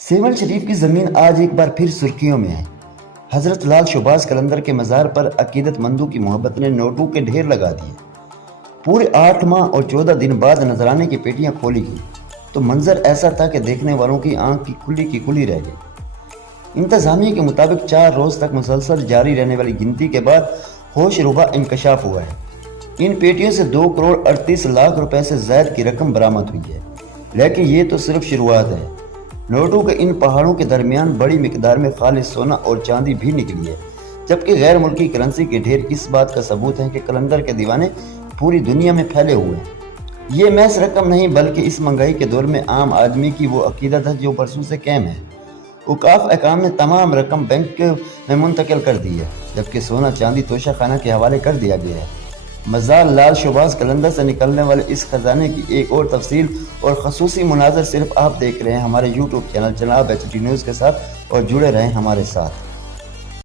Seven شریف کی زمین آج ایک بار پھر سرخیوں میں ہے۔ حضرت لال شہباز قلندر کے مزار پر عقیدت مندوں کی محبت نے نوٹوں کے ڈھیر لگا دیے۔ پورے 8 ماہ اور 14 دن بعد نذرانے کی پیٹیاں کھولی گئیں تو منظر ایسا تھا کہ دیکھنے والوں کی آنکھ کی کھلی رہ گئی۔ انتظامیہ کے مطابق 4 روز تک مسلسل جاری رہنے والی گنتی کے بعد ہوش ربا انکشاف ہوا ہے۔ ان پیٹیوں سے 2 کروڑ 38 لاکھ روپے سے زائد کی رقم برآمد ہوئی ہے، لیکن یہ تو صرف شروعات ہے۔ نوٹوں کے ان پہاڑوں کے درمیان بڑی مقدار میں خالص سونا اور چاندی بھی نکلی ہے، جبکہ غیر ملکی کرنسی کے ڈھیر اس بات کا ثبوت ہے کہ قلندر کے دیوانے پوری دنیا میں پھیلے ہوئے ہیں۔ یہ محض رقم نہیں بلکہ اس مہنگائی کے دور میں عام آدمی کی وہ عقیدت ہے جو برسوں سے قائم ہے۔ اوقاف احکام نے تمام رقم بینک میں منتقل کر دی ہے، جبکہ سونا چاندی توشہ خانہ کے حوالے کر دیا گیا ہے۔ مزار لال شہباز قلندر سے نکلنے والے اس خزانے کی ایک اور تفصیل اور خصوصی مناظر صرف آپ دیکھ رہے ہیں ہمارے YouTube چینل جناب HD نیوز کے ساتھ، اور جڑے رہیں ہمارے ساتھ۔